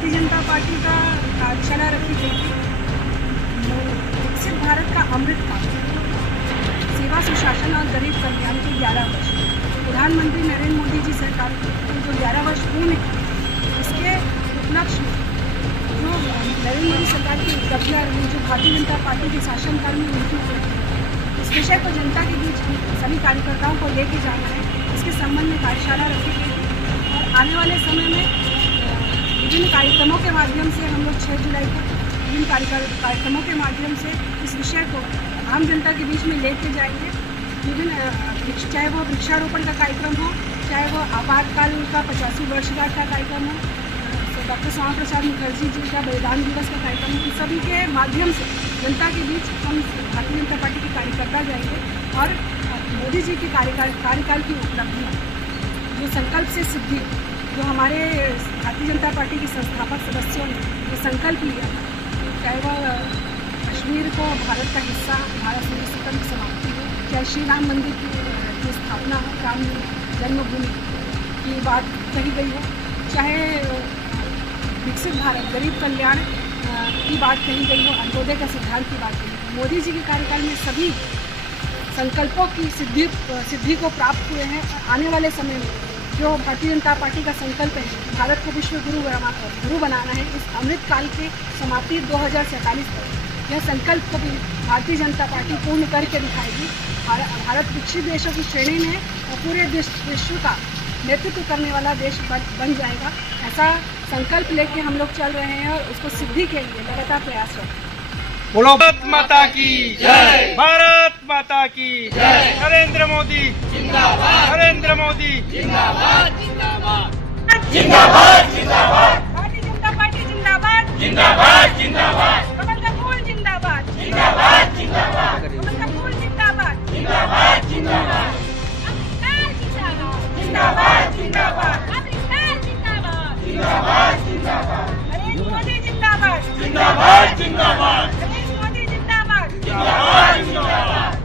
Bharatiya Janata party का कार्यशाला रखी गई थी। विकसित भारत का अमृत काल, सेवा सुशासन और गरीब कल्याण के 11 वर्ष, प्रधानमंत्री नरेंद्र मोदी जी सरकार के जो 11 वर्ष पूर्ण इसके उपलक्ष्य में जो नरेंद्र मोदी सरकार की उपलब्धियाँ रही, जो भारतीय जनता पार्टी के शासनकाल में उनकी उपलब्धि, इस विषय को जनता के बीच सभी कार्यकर्ताओं को लेके जाना है। इसके संबंध में कार्यशाला रखी गई थी और आने वाले समय में विभिन्न कार्यक्रमों के माध्यम से हम लोग 6 जुलाई को विभिन्न कार्यक्रमों के माध्यम से इस विषय को आम जनता के बीच में लेके जाएंगे। विभिन्न चाहे वो वृक्षारोपण का कार्यक्रम हो, चाहे वो आपातकाल का 85वीं वर्षगांठ का कार्यक्रम हो, तो डॉक्टर श्यामा प्रसाद मुखर्जी जी का बलिदान दिवस का कार्यक्रम हो, इन सभी के माध्यम से जनता के बीच हम भारतीय जनता पार्टी के कार्यकर्ता जाएंगे और मोदी जी के कार्यकाल की उपलब्धियाँ, जो संकल्प से सिद्धि, जो हमारे भारतीय जनता पार्टी के संस्थापक सदस्यों ने जो संकल्प लिया, चाहे वह कश्मीर को भारत का हिस्सा, भारत में स्वतंत्र समाप्ति हो, चाहे श्री राम मंदिर की स्थापना हो, राम जन्मभूमि की बात कही गई हो, चाहे विकसित भारत गरीब कल्याण की बात कही गई हो, अंत्योदय का सिद्धांत की बात कही हो, मोदी जी के कार्यकाल में सभी संकल्पों की सिद्धि को प्राप्त हुए हैं। आने वाले समय में जो भारतीय जनता पार्टी का संकल्प है भारत को विश्व गुरु बनाना है, इस अमृत काल के समाप्ति 2047 तक यह संकल्प को भी भारतीय जनता पार्टी पूर्ण करके दिखाएगी। भारत विकसित देशों की श्रेणी में और पूरे विश्व का नेतृत्व करने वाला देश बन जाएगा। ऐसा संकल्प लेके हम लोग चल रहे हैं और उसको सिद्धि के लिए लगातार प्रयासरत हैं। बोलो भारत माता की जय, भारत माता की जय, नरेंद्र मोदी जिंदाबाद, नरेंद्र मोदी जिंदाबाद, जिंदाबाद, जिंदाबाद, जिंदाबाद, भारतीय जनता पार्टी जिंदाबाद, जिंदाबाद, जिंदाबाद, कमल का फूल जिंदाबाद, जिंदाबाद, जिंदाबाद, कमल का फूल जिंदाबाद, जिंदाबाद, जिंदाबाद, जिंदाबाद, जिंदाबाद, जिंदाबाद, जिंदाबाद, नरेंद्र मोदी जिंदाबाद, जिंदाबाद, जिंदाबाद, नरेंद्र मोदी जिंदाबाद, जिंदाबाद, जिंदाबाद।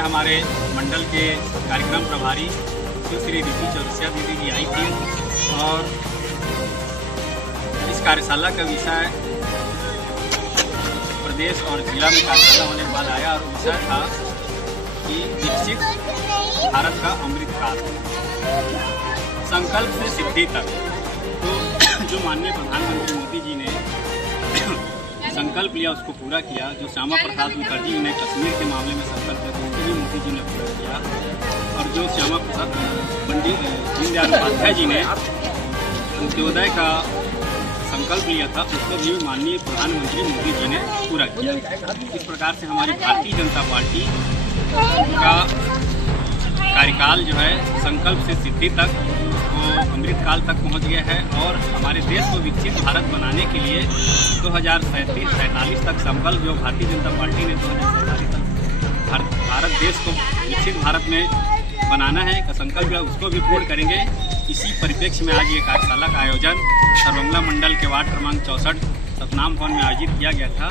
जिसमें हमारे मंडल के कार्यक्रम प्रभारी श्री रिद्धि चौरसिया दीदी जी आई थी और इस कार्यशाला का विषय प्रदेश और जिला में कार्यशाला होने के बाद आया और विषय था कि विकसित भारत का अमृतकाल संकल्प से सिद्धि तक। तो जो माननीय प्रधानमंत्री मोदी जी ने संकल्प लिया उसको पूरा किया। जो श्यामा प्रसाद मुखर्जी ने कश्मीर के मामले में संकल्प लिया उसको भी मोदी जी ने पूरा किया। और जो श्यामा प्रसाद पंडित दीनदयाल उपाध्याय जी ने अंत्योदय का संकल्प लिया था उसको भी माननीय प्रधानमंत्री मोदी जी ने पूरा किया। इस प्रकार से हमारी भारतीय जनता पार्टी का कार्यकाल जो है संकल्प से सिद्धि तक वो अमृतकाल तक पहुंच गया है और हमारे देश को विकसित भारत बनाने के लिए 2047 तक संकल्प जो भारतीय जनता पार्टी ने 2047 तक भारत देश को विकसित भारत में बनाना है का संकल्प है उसको भी पूर्ण करेंगे। इसी परिप्रेक्ष्य में आज ये कार्यशाला का आयोजन सर्वमंगला मंडल के वार्ड क्रमांक 64 सतनाम भवन में आयोजित किया गया था,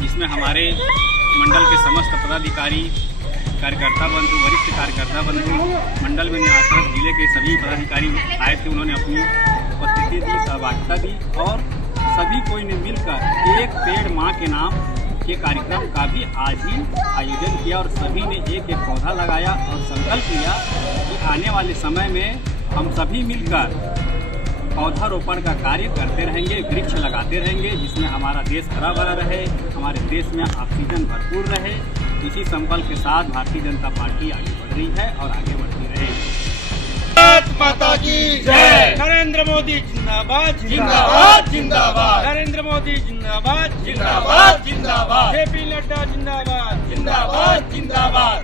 जिसमें हमारे मंडल के समस्त पदाधिकारी कार्यकर्ता बंधु वरिष्ठ कार्यकर्ता बंधु मंडल में निवासरत जिले के सभी पदाधिकारी आए थे। उन्होंने अपनी उपस्थिति दी, सहभागिता दी और सभी कोई ने मिलकर एक पेड़ माँ के नाम के कार्यक्रम का भी आज ही आयोजन किया और सभी ने एक एक पौधा लगाया और संकल्प लिया कि आने वाले समय में हम सभी मिलकर पौधारोपण का कार्य करते रहेंगे, वृक्ष लगाते रहेंगे, जिसमें हमारा देश हरा भरा रहे, हमारे देश में ऑक्सीजन भरपूर रहे। इसी संकल्प के साथ भारतीय जनता पार्टी आगे बढ़ रही है और आगे बढ़ती रहेगी। भारत माता की जय। नरेंद्र मोदी जिंदाबाद जिंदाबाद जिंदाबाद। नरेंद्र मोदी जिंदाबाद जिंदाबाद जिंदाबाद। जेपी नड्डा जिंदाबाद जिंदाबाद जिंदाबाद।